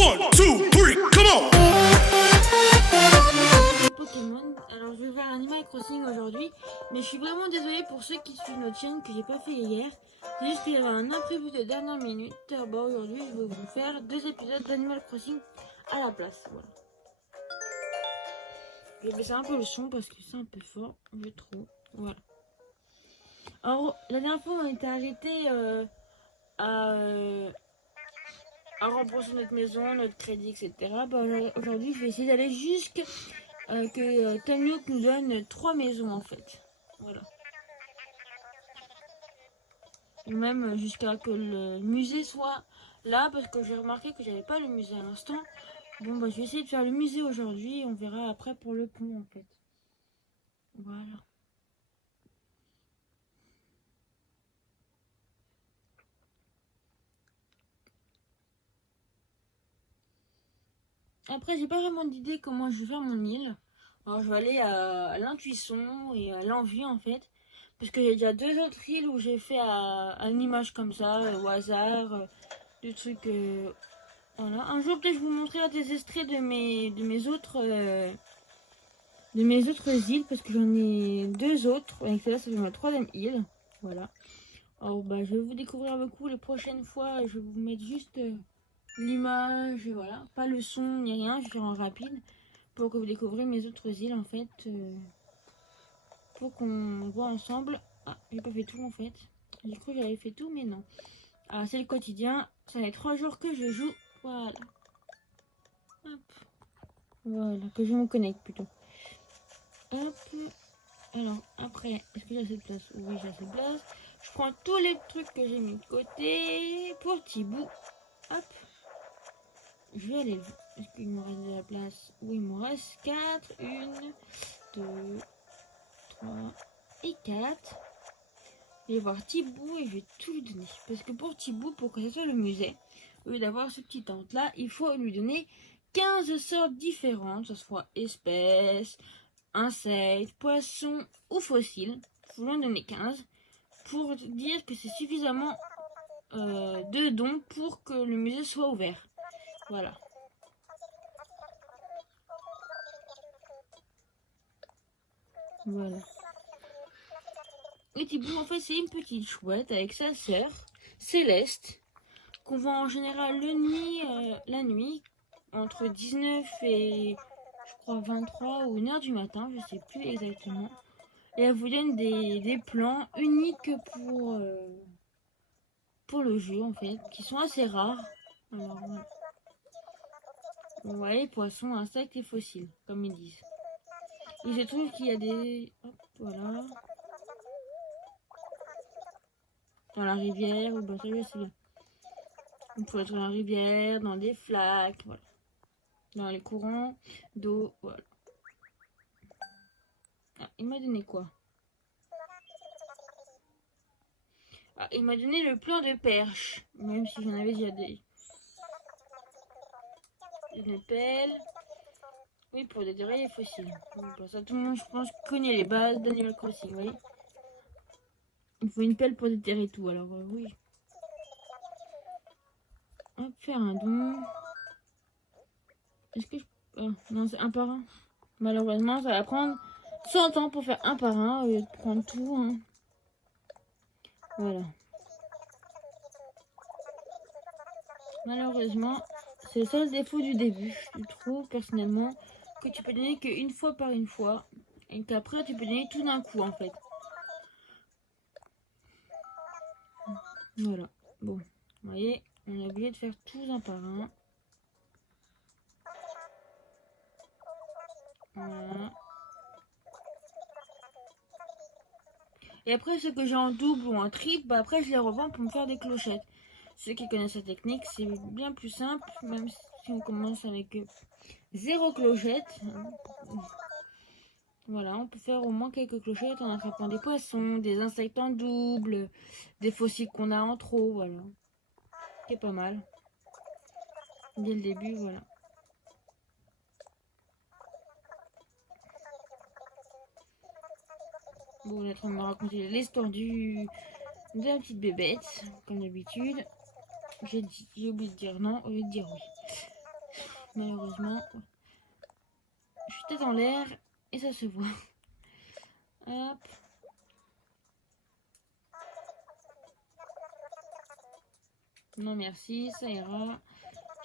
1, 2, 3, come on! Pokémon. Alors je vais faire Animal Crossing aujourd'hui, mais je suis vraiment désolée pour ceux qui suivent notre chaîne que j'ai pas fait hier. C'est juste qu'il y avait un imprévu de dernière minute. Bon, aujourd'hui je vais vous faire 2 épisodes d'Animal Crossing à la place. Voilà. Je vais baisser un peu le son parce que c'est un peu fort, je trouve. Voilà. Alors la dernière fois on était arrêté à rembourser notre maison, notre crédit, etc. Bah, aujourd'hui je vais essayer d'aller jusqu'à que Tom Nook nous donne 3 maisons en fait. Voilà. Ou même jusqu'à que le musée soit là, parce que j'ai remarqué que j'avais pas le musée à l'instant. Bon bah je vais essayer de faire le musée aujourd'hui, on verra après pour le pont en fait. Voilà. Après j'ai pas vraiment d'idée comment je vais faire mon île. Alors je vais aller à l'intuition et à l'envie en fait. Parce que j'ai déjà 2 autres îles où j'ai fait à une image comme ça, au hasard, des trucs. Voilà. Un jour peut-être je vous montrerai des extraits de mes autres îles parce que j'en ai 2 autres. Avec celle-là, ça fait ma 3e île. Voilà. Alors bah je vais vous découvrir avec vous les prochaines fois. Je vais vous mettre juste l'image, voilà. Pas le son ni rien, je vais faire en rapide pour que vous découvriez mes autres îles en fait. Pour qu'on voit ensemble. Ah, j'ai pas fait tout en fait. J'ai cru que j'avais fait tout, mais non. Ah, c'est le quotidien. Ça fait 3 jours que je joue. Voilà. Hop. Voilà, que je me connecte plutôt. Hop. Alors, après, est-ce que j'ai assez de place? Oui, j'ai assez de place. Je prends tous les trucs que j'ai mis de côté. Pour Thibaut. Hop. Je vais aller. Est-ce qu'il me reste de la place? Oui, il me reste 4. 1, 2, 3 et 4. Je vais voir Thibaut et je vais tout lui donner. Parce que pour Thibaut, pour que ce soit le musée, au lieu d'avoir ce petit tente là, il faut lui donner 15 sortes différentes, que ce soit espèces, insectes, poissons ou fossiles. Il faut lui en donner 15 pour dire que c'est suffisamment de dons pour que le musée soit ouvert. Voilà. Voilà. Et Thibaut, en fait, c'est une petite chouette avec sa sœur, Céleste, qu'on voit en général la nuit, entre 19 et, je crois, 23 ou 1h du matin, je sais plus exactement. Et elle vous donne des plans uniques pour le jeu, en fait, qui sont assez rares. Alors, voilà. Vous voyez, poissons, insectes et fossiles, comme ils disent. Et je trouve qu'il y a des... Hop, voilà. Dans la rivière, ou bah ça je sais bien. On peut être dans la rivière, dans des flaques, voilà. Dans les courants d'eau, voilà. Ah, il m'a donné quoi? Ah, il m'a donné le plan de perche, même si j'en avais déjà des. Une pelle. Oui, pour déterrer les fossiles. Pour ça, tout le monde, je pense, connaît les bases d'Animal Crossing, vous voyez. Il faut une pelle pour déterrer tout, alors oui. Hop, faire un don. Est-ce que je... Oh, non, c'est un par un. Malheureusement, ça va prendre 100 ans pour faire un par un, au lieu de prendre tout. Hein. Voilà. Malheureusement, c'est le seul défaut du début, je trouve, personnellement, que tu peux donner qu'une fois par une fois, et qu'après, tu peux donner tout d'un coup, en fait. Voilà. Bon, vous voyez, on est obligé de faire tout un par un. Voilà. Et après, ceux que j'ai en double ou en triple, bah après, je les revends pour me faire des clochettes. Ceux qui connaissent la technique, c'est bien plus simple, même si on commence avec 0 clochette. Voilà, on peut faire au moins quelques clochettes en attrapant des poissons, des insectes en double, des fossiles qu'on a en trop, voilà. C'est pas mal. Dès le début, voilà. Bon, on est en train de me raconter l'histoire de la petite bébête, comme d'habitude. J'ai oublié de dire non au lieu de dire oui. malheureusement. Je suis tête en l'air et ça se voit. Hop. Non merci, ça ira.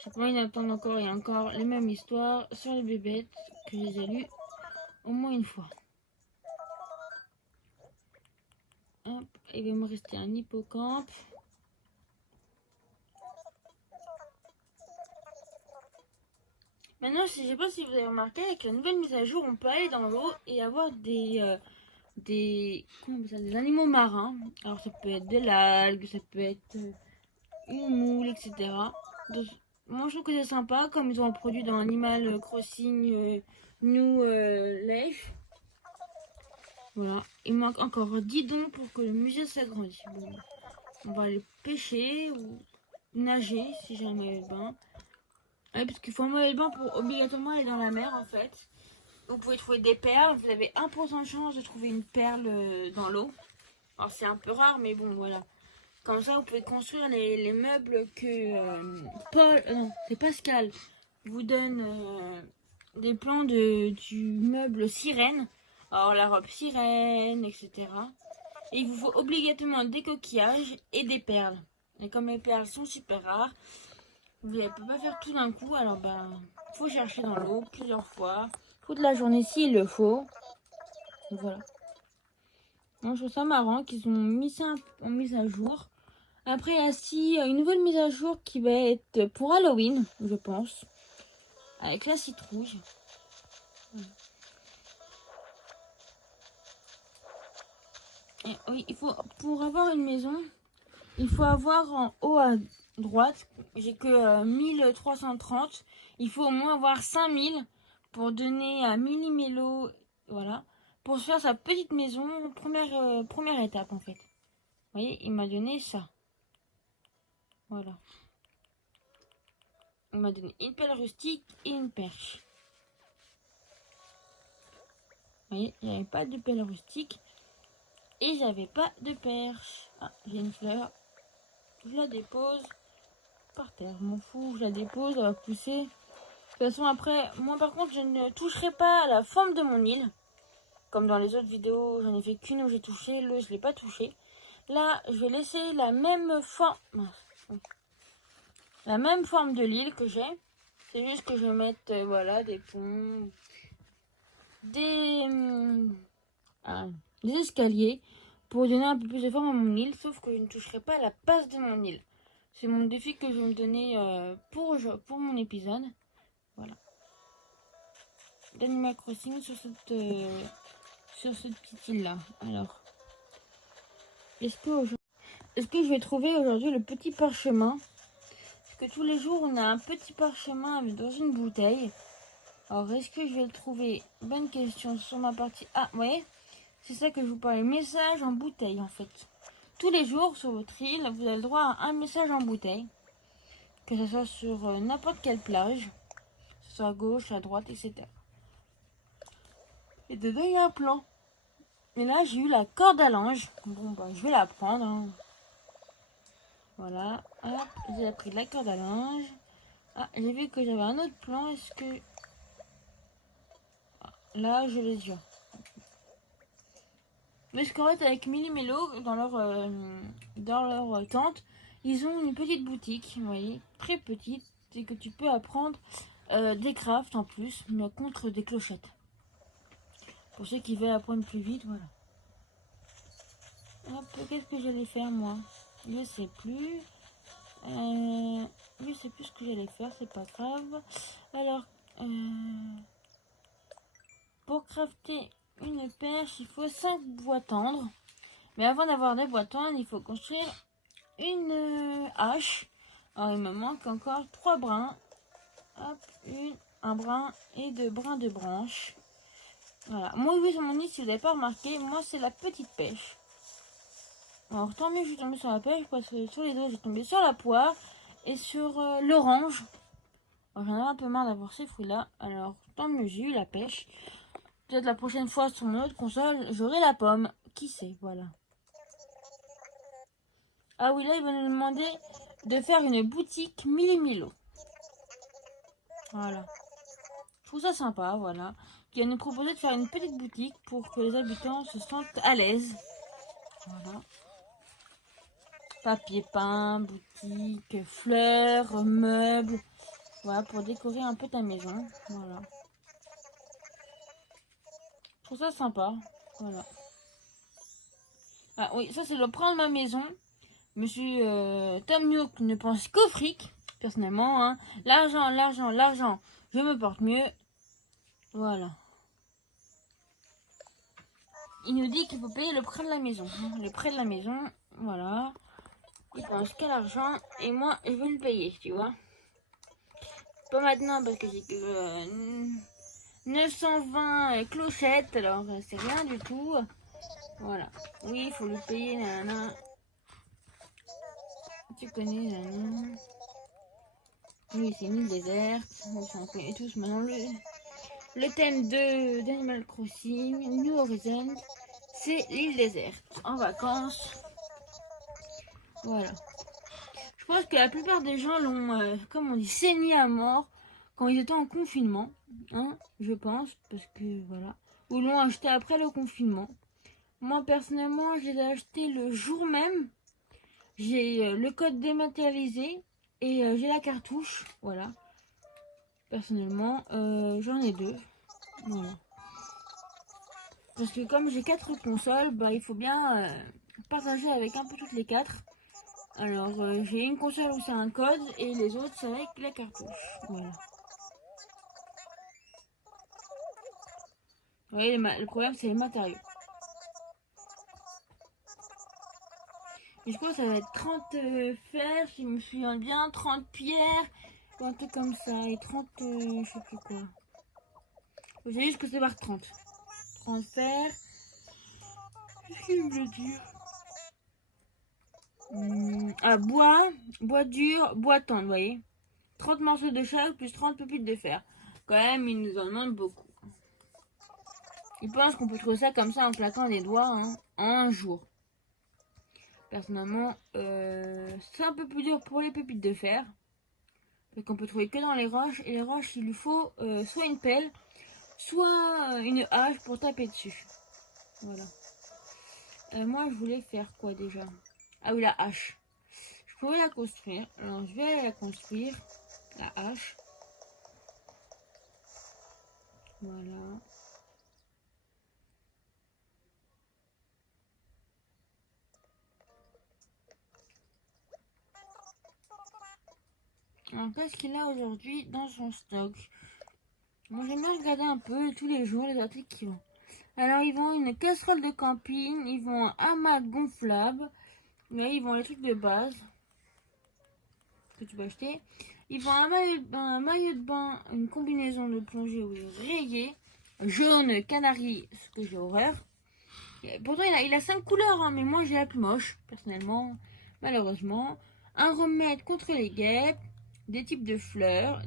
J'ai pas envie d'attendre encore et encore les mêmes histoires sur les bébêtes que j'ai lues au moins une fois. Hop, il va me rester un hippocampe. Maintenant, je sais pas si vous avez remarqué, avec la nouvelle mise à jour, on peut aller dans l'eau et avoir comment on appelle ça, des animaux marins. Alors ça peut être de l'algue, ça peut être une moule, etc. Donc, moi je trouve que c'est sympa, comme ils ont produit dans Animal Crossing New Life. Voilà, il manque encore 10 dons pour que le musée s'agrandisse. Bon, on va aller pêcher ou nager si j'ai un maillot de bain. Ouais, parce qu'il faut un maillot de bain pour obligatoirement aller dans la mer en fait. Vous pouvez trouver des perles, vous avez 1% de chance de trouver une perle dans l'eau. Alors c'est un peu rare mais bon voilà. Comme ça vous pouvez construire les meubles que non, c'est Pascal vous donne des plans du meuble sirène. Alors la robe sirène, etc. Et il vous faut obligatoirement des coquillages et des perles. Et comme les perles sont super rares, vous ne pouvez pas faire tout d'un coup. Alors faut chercher dans l'eau plusieurs fois. Toute la journée s'il le faut. Et voilà. Moi, je trouve ça marrant qu'ils ont mis ça en mise à jour. Après, il y a aussi une nouvelle mise à jour qui va être pour Halloween, je pense. Avec la citrouille. Et oui, il faut, pour avoir une maison, il faut avoir en haut à droite, j'ai que 1330. Il faut au moins avoir 5000 pour donner à Millimélo, voilà, pour se faire sa petite maison, première étape en fait. Vous voyez, il m'a donné ça. Voilà. Il m'a donné une pelle rustique et une perche. Vous voyez, il n'y avait pas de pelle rustique et j'avais pas de perche. Ah, j'ai une fleur. Je la dépose par terre. Je m'en fous, je la dépose, elle va pousser. De toute façon, après, moi par contre, je ne toucherai pas à la forme de mon île. Comme dans les autres vidéos, j'en ai fait qu'une où j'ai touché, je ne l'ai pas touché. Là, je vais laisser la même forme. La même forme de l'île que j'ai. C'est juste que je vais mettre voilà, des ponts, des escaliers pour donner un peu plus de forme à mon île. Sauf que je ne toucherai pas à la base de mon île. C'est mon défi que je vais me donner pour mon épisode. Voilà. D'Animal Crossing sur cette petite île là. Alors, est-ce que je vais trouver aujourd'hui le petit parchemin? Parce que tous les jours on a un petit parchemin dans une bouteille. Alors est-ce que je vais le trouver? Bonne question sur ma partie. Ah, vous voyez, c'est ça que je vous parlais. Message en bouteille en fait. Tous les jours sur votre île, vous avez le droit à un message en bouteille. Que ce soit sur n'importe quelle plage. Que ce soit à gauche, à droite, etc. Et dedans il y a un plan. Et là j'ai eu la corde à linge. Bon bah je vais la prendre. Hein. Voilà. Hop, j'ai pris la corde à linge. Ah, j'ai vu que j'avais un autre plan. Est-ce que... Là je les ai. Parce qu'en fait, avec Millimélo, dans leur tente, ils ont une petite boutique, vous voyez, très petite, et que tu peux apprendre des crafts en plus, mais contre des clochettes. Pour ceux qui veulent apprendre plus vite, voilà. Hop, qu'est-ce que j'allais faire, moi? Je sais plus. Je sais plus ce que j'allais faire, c'est pas grave. Alors, pour crafter une perche, il faut 5 bois tendres. Mais avant d'avoir des bois tendres, il faut construire une hache. Alors il me manque encore 3 brins. Hop, un brin et 2 brins de branches. Voilà. Moi, oui, sur mon île, si vous n'avez pas remarqué, moi c'est la petite pêche. Alors tant mieux que je suis tombée sur la pêche parce que sur les deux, j'ai tombé sur la poire et sur l'orange. J'en avais un peu marre d'avoir ces fruits-là. Alors tant mieux, j'ai eu la pêche. Peut-être la prochaine fois sur mon autre console, j'aurai la pomme. Qui sait, voilà. Ah oui, là, il va nous demander de faire une boutique Millimélo. Voilà. Je trouve ça sympa, voilà. Qui a nous proposé de faire une petite boutique pour que les habitants se sentent à l'aise. Voilà. Papier peint, boutique, fleurs, meubles. Voilà, pour décorer un peu ta maison. Voilà. Je trouve ça sympa. Voilà. Ah oui, ça c'est le prendre ma maison. Monsieur Tom Nook ne pense qu'au fric, personnellement. Hein. L'argent, l'argent, l'argent. Je me porte mieux. Voilà. Il nous dit qu'il faut payer le prêt de la maison. Le prêt de la maison, voilà. Il pense qu'à l'argent et moi, je vais le payer, tu vois. Pas maintenant parce que j'ai que 920 clochettes, alors c'est rien du tout. Voilà. Oui, il faut le payer, nanana. Tu connais, nanana. Oui, c'est une île déserte. On connaît tous maintenant le thème d'Animal Crossing, New Horizons. C'est l'île déserte. En vacances. Voilà. Je pense que la plupart des gens l'ont, comme on dit, saigné à mort quand ils étaient en confinement. Hein, je pense, parce que voilà. Ou l'ont acheté après le confinement. Moi, personnellement, je l'ai acheté le jour même. J'ai le code dématérialisé et j'ai la cartouche. Voilà. Personnellement, j'en ai 2. Voilà. Parce que comme j'ai 4 consoles, bah, il faut bien partager avec un peu toutes les 4. Alors, j'ai une console où c'est un code et les autres, c'est avec la cartouche. Voilà. Vous voyez, le problème, c'est les matériaux. Et je crois que ça va être 30 fer, si je me souviens bien, 30 pierres, ou un truc comme ça, et 30, je sais plus quoi. Je sais juste que c'est par 30. 30 fer. Qu'est-ce qu'il veut dire? Bois dur, bois tendre, vous voyez. 30 morceaux de chaque plus 30 pépites de fer. Quand même, il nous en demande beaucoup. Il pense qu'on peut trouver ça comme ça en claquant les doigts hein, en un jour. Personnellement, c'est un peu plus dur pour les pépites de fer. Parce qu'on peut trouver que dans les roches. Et les roches, il lui faut soit une pelle, soit une hache pour taper dessus. Voilà. Moi, je voulais faire quoi déjà? Ah oui, la hache. Je pourrais la construire. Alors, je vais aller la construire. La hache. Voilà. Alors, qu'est-ce qu'il a aujourd'hui dans son stock? Moi, j'aime bien regarder un peu tous les jours les articles qu'ils vendent. Alors, ils vendent une casserole de camping, ils vendent un hamac gonflable, mais ils vendent les trucs de base que tu peux acheter. Ils vendent un maillot de bain, une combinaison de plongée rayée, jaune, canari, ce que j'ai horreur. Et pourtant, il a 5 couleurs, hein, mais moi, j'ai la plus moche, personnellement, malheureusement. Un remède contre les guêpes, des types de fleurs,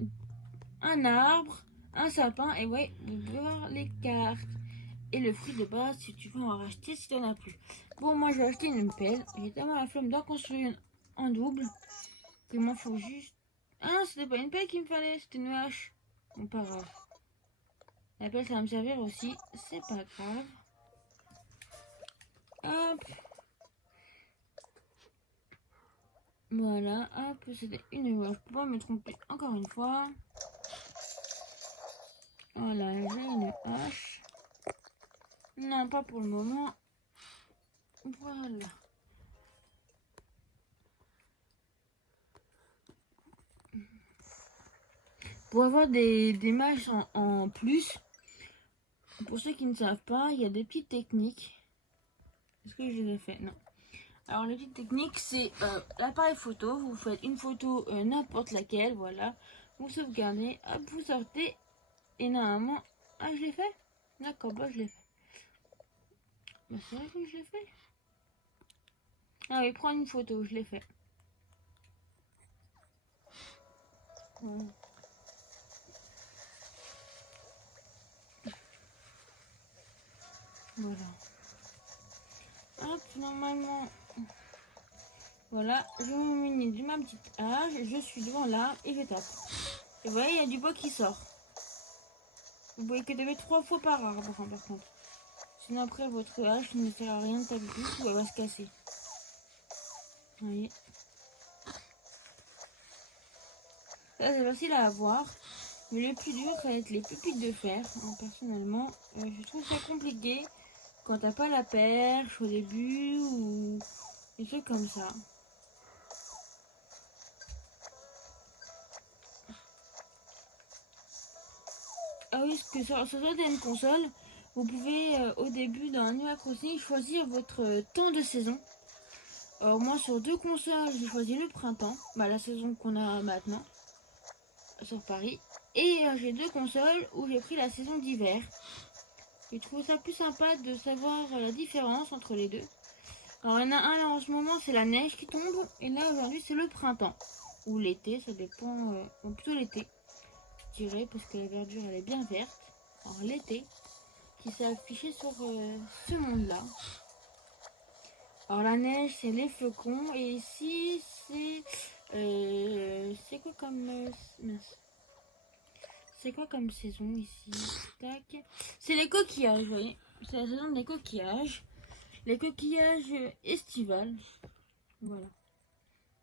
un arbre, un sapin, et ouais, vous pouvez voir les cartes. Et le fruit de base, si tu veux en racheter, si tu n'en as plus. Bon, moi, je vais acheter une pelle. J'ai tellement la flemme d'en construire une en double. Il m'en faut juste... Ah, c'était pas une pelle qu'il me fallait, c'était une hache. Bon, pas grave. La pelle, ça va me servir aussi. C'est pas grave. Hop. Voilà, hop, c'était une hache. Je peux pas me tromper encore une fois. Voilà, j'ai une hache. Non, pas pour le moment. Voilà. Pour avoir des mâches en plus, pour ceux qui ne savent pas, il y a des petites techniques. Est-ce que je les ai fait? Non. Alors, les petites techniques, c'est l'appareil photo. Vous faites une photo n'importe laquelle, voilà. Vous sauvegardez, hop, vous sortez. Et normalement... Ah, je l'ai fait? D'accord, bah je l'ai fait. Bah, c'est vrai que je l'ai fait. Ah oui, prends une photo, je l'ai fait. Voilà. Hop, normalement... Voilà, je me munis de ma petite hache, je suis devant l'arbre et je tape. Et vous voyez, il y a du bois qui sort. Vous pouvez que taper 3 fois par arbre, hein, par contre. Sinon après, votre hache ne sert à rien de taper plus ou elle va se casser. Vous voyez. Ça, c'est facile à avoir. Mais le plus dur, ça va être les pépites de fer. Alors, personnellement, je trouve ça compliqué quand t'as pas la perche au début ou des trucs comme ça. Ah oui, parce que sur certaines consoles, vous pouvez au début dans Animal Crossing choisir votre temps de saison. Alors moi sur 2 consoles, j'ai choisi le printemps, bah, la saison qu'on a maintenant sur Paris. Et j'ai 2 consoles où j'ai pris la saison d'hiver. J'ai trouvé ça plus sympa de savoir la différence entre les deux. Alors il y en a un là en ce moment, c'est la neige qui tombe. Et là aujourd'hui c'est le printemps. Ou l'été, ça dépend, bon, plutôt l'été. Je dirais, parce que la verdure elle est bien verte. Alors l'été, qui s'est affiché sur ce monde-là. Alors la neige, c'est les flocons. Et ici, c'est quoi comme... mince. C'est quoi comme saison ici? Tac. C'est les coquillages, vous voyez. C'est la saison des coquillages. Les coquillages estivales. Voilà.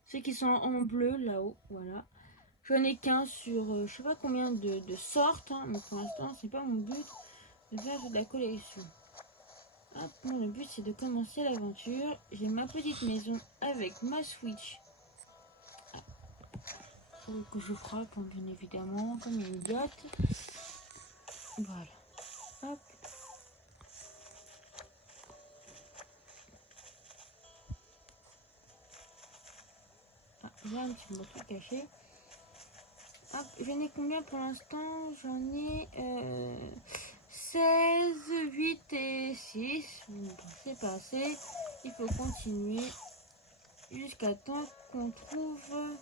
Ceux qui sont en bleu là-haut, voilà. J'en ai qu'un sur je sais pas combien de sortes, hein, mais pour l'instant c'est pas mon but de faire de la collection. Hop, bon, le but c'est de commencer l'aventure. J'ai ma petite maison avec ma Switch. Que je frappe bien évidemment comme une idiote. Voilà. Hop. Ah, j'ai un petit mot tout caché. Hop, j'en ai combien pour l'instant? J'en ai 16, 8 et 6. Bon, c'est pas assez. Il faut continuer jusqu'à temps qu'on trouve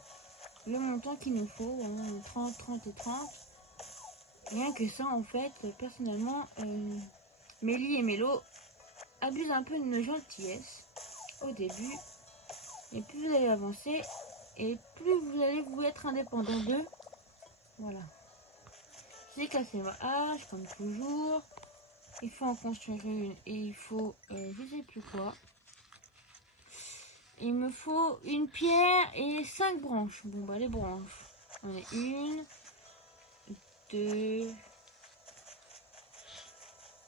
le montant qu'il nous faut. Hein, 30, 30 et 30. Rien que ça, en fait, personnellement, Mélie et Mélo abusent un peu de nos gentillesses au début. Et plus vous allez avancer, et plus vous allez vous être indépendant d'eux. Voilà. J'ai cassé ma hache, comme toujours. Il faut en construire une et il faut, je sais plus quoi. Il me faut une pierre et 5 branches. Bon, bah, les branches. On est 1, 2,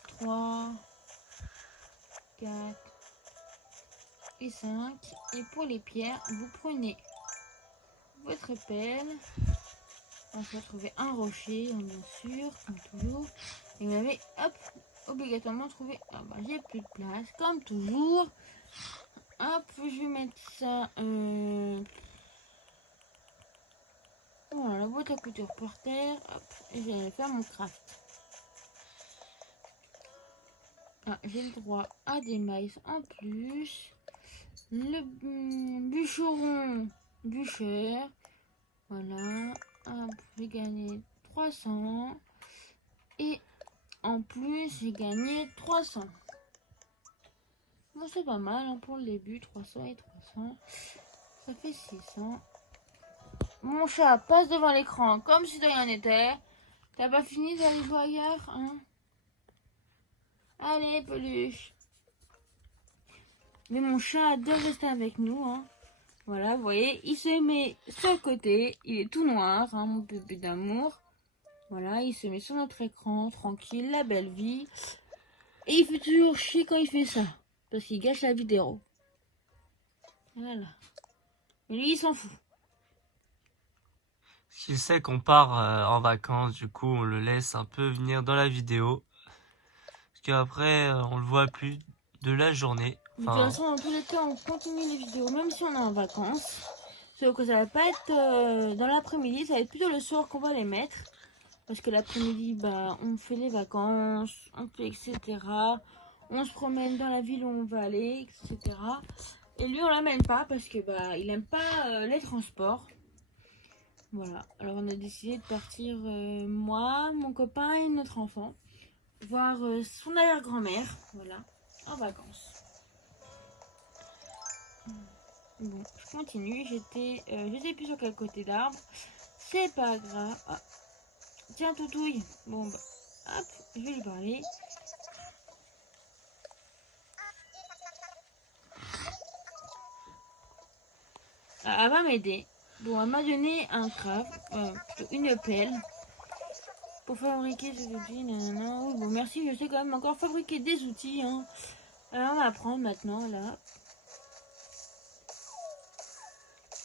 3, 4 et 5. Et pour les pierres, vous prenez votre pelle. On va trouver un rocher, bien sûr, comme toujours. Et vous avez, hop, obligatoirement trouvé. Ah bah, j'ai plus de place, comme toujours. Hop, je vais mettre ça. Voilà, la boîte à couture par terre. Hop, et je vais faire mon craft. Ah, j'ai le droit à des maïs en plus. Le bûcheron, bûcheur. Voilà. Hop, j'ai gagné 300. Et en plus, j'ai gagné 300. Bon, c'est pas mal hein, pour le début. 300 et 300. Ça fait 600. Mon chat passe devant l'écran comme si de rien n'était. T'as pas fini d'aller voir ailleurs, hein? Allez, peluche. Mais mon chat adore rester avec nous, hein. Voilà, vous voyez, il se met sur le côté. Il est tout noir, hein, mon bébé d'amour. Voilà, il se met sur notre écran, tranquille, la belle vie. Et il fait toujours chier quand il fait ça. Parce qu'il gâche la vidéo. Voilà. Mais lui, il s'en fout. Il sait qu'on part en vacances, du coup on le laisse un peu venir dans la vidéo. Parce qu'après on le voit plus de la journée. De toute façon, dans tous les cas, on continue les vidéos, même si on est en vacances. Sauf que ça va pas être dans l'après-midi, ça va être plutôt le soir qu'on va les mettre. Parce que l'après-midi, bah, on fait les vacances, on fait etc. On se promène dans la ville où on va aller, etc. Et lui, on l'amène pas parce que bah, il aime pas les transports. Voilà. Alors, on a décidé de partir, moi, mon copain et notre enfant, voir son arrière-grand-mère, voilà, en vacances. Bon, je continue. J'étais plus sur quel côté d'arbre. c'est pas grave. Ah. Tiens, Toutouille. Bon, bah, hop, je vais lui parler. Ah, elle va m'aider. Bon, elle m'a donné un craft, plutôt une pelle. Pour fabriquer ces outils, nanana. Oui, bon, merci, je sais quand même encore fabriquer des outils. Hein. Alors, on va apprendre maintenant, là.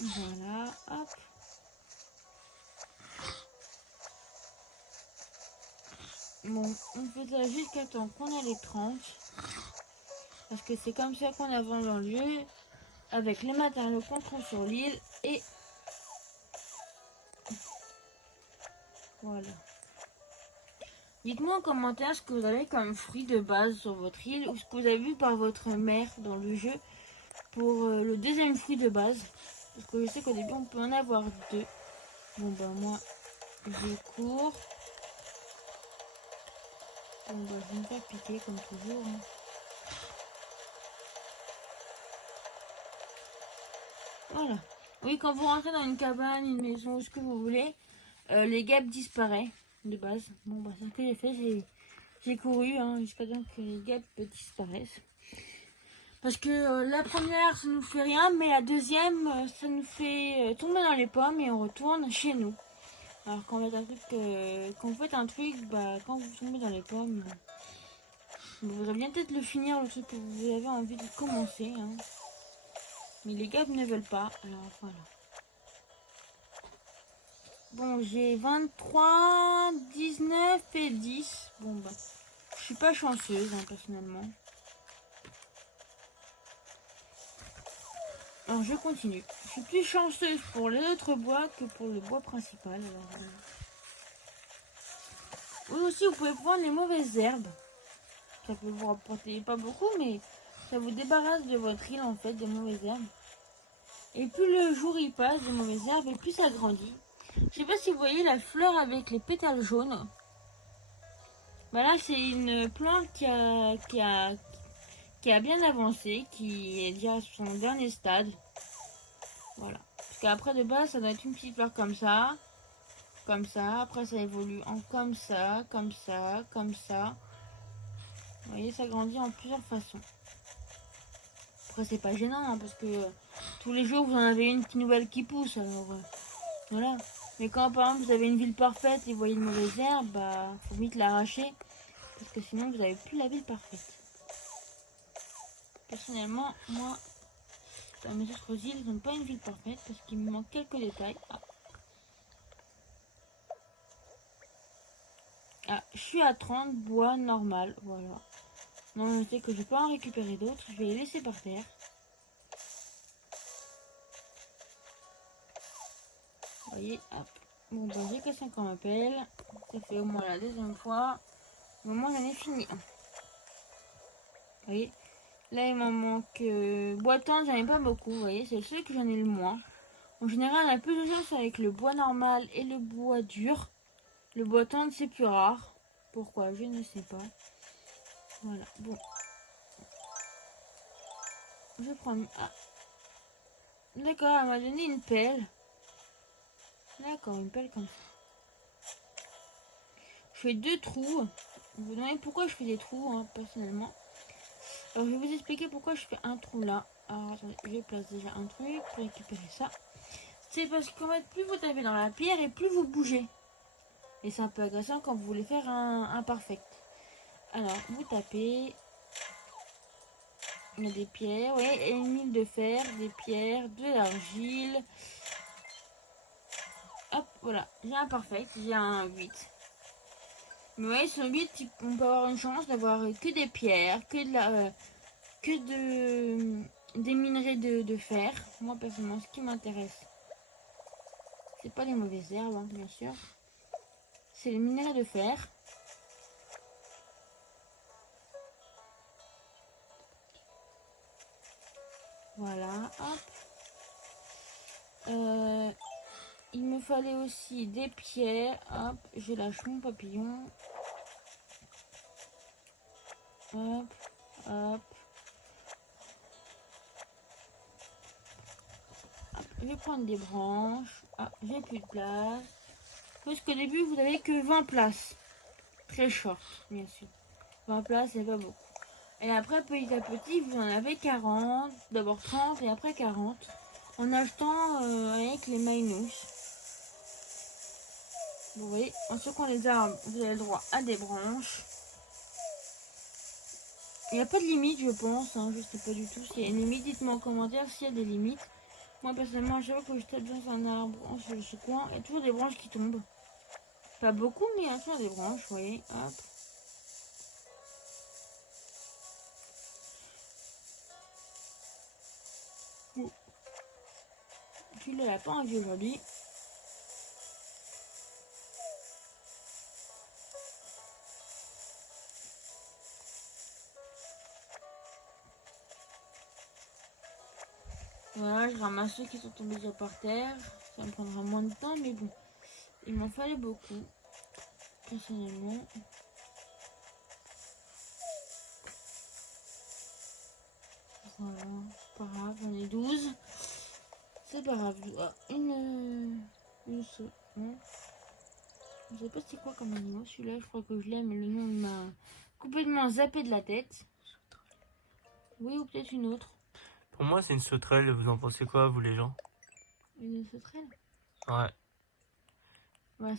Voilà, hop. Bon, on fait ça jusqu'à temps qu'on a les 30. Parce que c'est comme ça qu'on avance dans le jeu. Avec les matériaux qu'on trouve sur l'île. Et voilà. Dites-moi en commentaire ce que vous avez comme fruit de base sur votre île. Ou ce que vous avez vu par votre mère dans le jeu. Pour le deuxième fruit de base. Parce que je sais qu'au début on peut en avoir 2. Bon bah moi je cours. Bon bah je vais me faire piquer comme toujours. Hein. Voilà. Oui, quand vous rentrez dans une cabane, une maison, ou ce que vous voulez, les guêpes disparaissent de base. Bon bah c'est ce que j'ai fait, j'ai couru hein, jusqu'à temps que les guêpes disparaissent. Parce que la première ça nous fait rien, mais la deuxième ça nous fait tomber dans les pommes et on retourne chez nous. Alors quand vous faites un truc, bah quand vous tombez dans les pommes, vous voudrez bien peut-être le finir, le truc que vous avez envie de commencer. Hein. Mais les guêpes ne veulent pas, alors voilà. Bon, j'ai 23, 19 et 10. Bon, bah, je suis pas chanceuse, hein, personnellement. Alors, je continue. Je suis plus chanceuse pour les autres bois que pour le bois principal. Alors, oui, aussi, vous pouvez prendre les mauvaises herbes. Ça peut vous rapporter pas beaucoup, mais ça vous débarrasse de votre île, en fait, des mauvaises herbes. Et plus le jour y passe, des mauvaises herbes, et plus ça grandit. Je sais pas si vous voyez la fleur avec les pétales jaunes. Bah là, c'est une plante qui a bien avancé, qui est déjà à son dernier stade. Voilà. Parce qu'après, de base, ça doit être une petite fleur comme ça. Comme ça. Après, ça évolue en comme ça, comme ça, comme ça. Vous voyez, ça grandit en plusieurs façons. Après, c'est pas gênant, hein, parce que tous les jours, vous en avez une nouvelle qui pousse. Alors, voilà. Mais quand, par exemple, vous avez une ville parfaite et vous voyez une mauvaise herbe, bah, faut vite l'arracher. Parce que sinon, vous n'avez plus la ville parfaite. Personnellement, moi, dans mes autres îles, ils n'ont pas une ville parfaite parce qu'il me manque quelques détails. Ah, je suis à 30 bois normal, voilà. Non, je sais que je vais pas en récupérer d'autres, je vais les laisser par terre. Vous voyez, hop. Bon, bah, j'ai que 5 en appel. Ça fait au moins la deuxième fois. Au moment, j'en ai fini. Vous voyez, là, il m'en manque bois tendre, j'en ai pas beaucoup. Vous voyez, c'est le seul que j'en ai le moins. En général, on a plus de chance avec le bois normal et le bois dur. Le bois tendre, c'est plus rare. Pourquoi? Je ne sais pas. Voilà, bon. Je prends... Ah. D'accord, elle m'a donné une pelle. D'accord, une pelle comme ça. Je fais 2 trous. Vous vous demandez pourquoi je fais des trous, hein, personnellement. Alors, je vais vous expliquer pourquoi je fais un trou là. Alors, attendez, je place déjà un truc pour récupérer ça. C'est parce qu'en fait, plus vous tapez dans la pierre et plus vous bougez. Et c'est un peu agressant quand vous voulez faire un perfect. Alors, vous tapez. Il y a des pierres, oui, et une mine de fer, des pierres, de l'argile. Hop, voilà, j'ai un perfect, j'ai un 8. Mais vous voyez, sur 8, on peut avoir une chance d'avoir que des pierres, des minerais de fer. Moi, personnellement, ce qui m'intéresse, c'est pas les mauvaises herbes, hein, bien sûr. C'est les minerais de fer. Voilà, hop. Il me fallait aussi des pierres. Hop, je lâche mon papillon. Hop, hop. Je vais prendre des branches. Ah, j'ai plus de place. Parce qu'au début, vous n'avez que 20 places. Très short, bien sûr. 20 places, c'est pas beaucoup. Et après, petit à petit, vous en avez 40. D'abord 30 et après 40. En achetant avec les minus. Vous voyez, en secouant les arbres, vous avez le droit à des branches. Il n'y a pas de limite, je pense. Hein, je sais pas du tout s'il y a une limite. Dites-moi en commentaire s'il y a des limites. Moi, personnellement, à chaque fois que je tape dans un arbre, en le secouant, il y a toujours des branches qui tombent. Pas beaucoup, mais il y a toujours des branches, vous voyez. Hop. Tu ne l'as pas envie aujourd'hui. Voilà, je ramasse ceux qui sont tombés déjà par terre. Ça me prendra moins de temps, mais bon. Il m'en fallait beaucoup. Personnellement. Voilà, c'est pas grave, on est 12. C'est pas grave. Ah, une sauce. Je sais pas c'est quoi comme animal. Celui-là, je crois que je l'ai, mais le nom m'a complètement zappé de la tête. Oui, ou peut-être une autre. Pour moi, c'est une sauterelle. Vous en pensez quoi, vous, les gens? Une sauterelle? Ouais. Bah,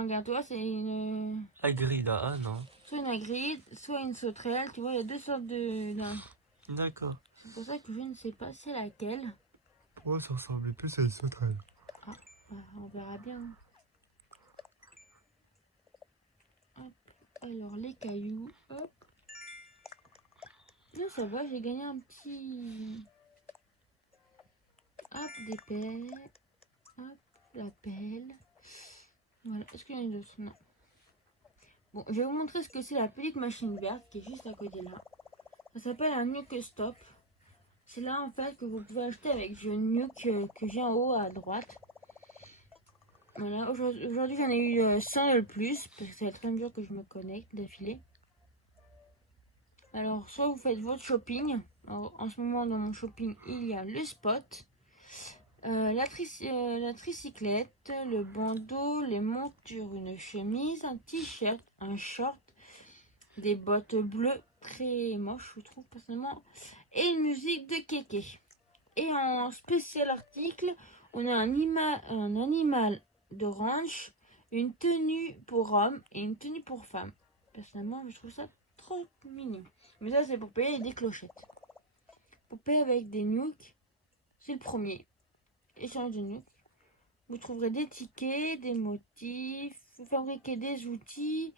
regarde-toi, c'est une. Agrida, ah non. Soit une agride, soit une sauterelle. Tu vois, il y a deux sortes de. D'accord. C'est pour ça que je ne sais pas c'est laquelle. Pour moi, ça ressemblait plus à une sauterelle. Ah, bah, on verra bien. Hop. Alors, les cailloux. Hop. Non, ça va, j'ai gagné un petit. Hop, des pelles. Hop, la pelle. Voilà, est-ce qu'il y en a d'autres? Non. Bon, je vais vous montrer ce que c'est la petite machine verte qui est juste à côté là. Ça s'appelle un Nuke Stop. C'est là en fait que vous pouvez acheter avec le Nuke que j'ai en haut à droite. Voilà, aujourd'hui j'en ai eu 100 de plus parce que ça va être 30 jours que je me connecte d'affilée. Alors, soit vous faites votre shopping. Alors, en ce moment, dans mon shopping, il y a le spot, la tricyclette, le bandeau, les montures, une chemise, un t-shirt, un short, des bottes bleues, très moches, je trouve personnellement, et une musique de kéké. Et en spécial article, on a un animal de ranch, une tenue pour homme et une tenue pour femme. Personnellement, je trouve ça trop mignon. Mais ça, c'est pour payer des clochettes. Poupée avec des nuques, c'est le premier. Échange de nuques. Vous trouverez des tickets, des motifs, vous fabriquez des outils,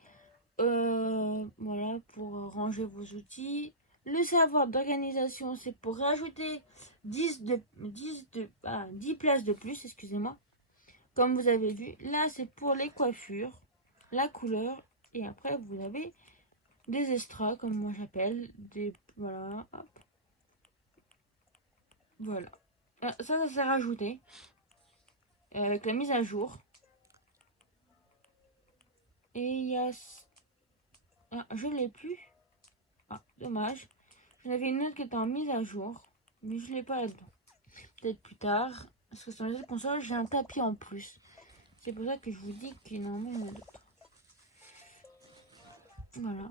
voilà, pour ranger vos outils. Le savoir d'organisation, c'est pour rajouter 10 places de plus, excusez-moi. Comme vous avez vu, là, c'est pour les coiffures, la couleur, et après, vous avez des extras, comme moi j'appelle, des, voilà, hop. Voilà. Ça s'est rajouté avec la mise à jour. Et il y a... Ah, je ne l'ai plus. Ah, dommage. J'en avais une autre qui était en mise à jour. Mais je ne l'ai pas là-dedans. Peut-être plus tard. Parce que sur les autres consoles, j'ai un tapis en plus. C'est pour ça que je vous dis qu'il y en a d'autres. Voilà.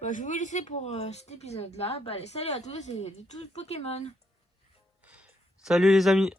Bah, je vais vous laisser pour cet épisode-là. Bah, allez, salut à tous et de tous Pokémon. Salut les amis!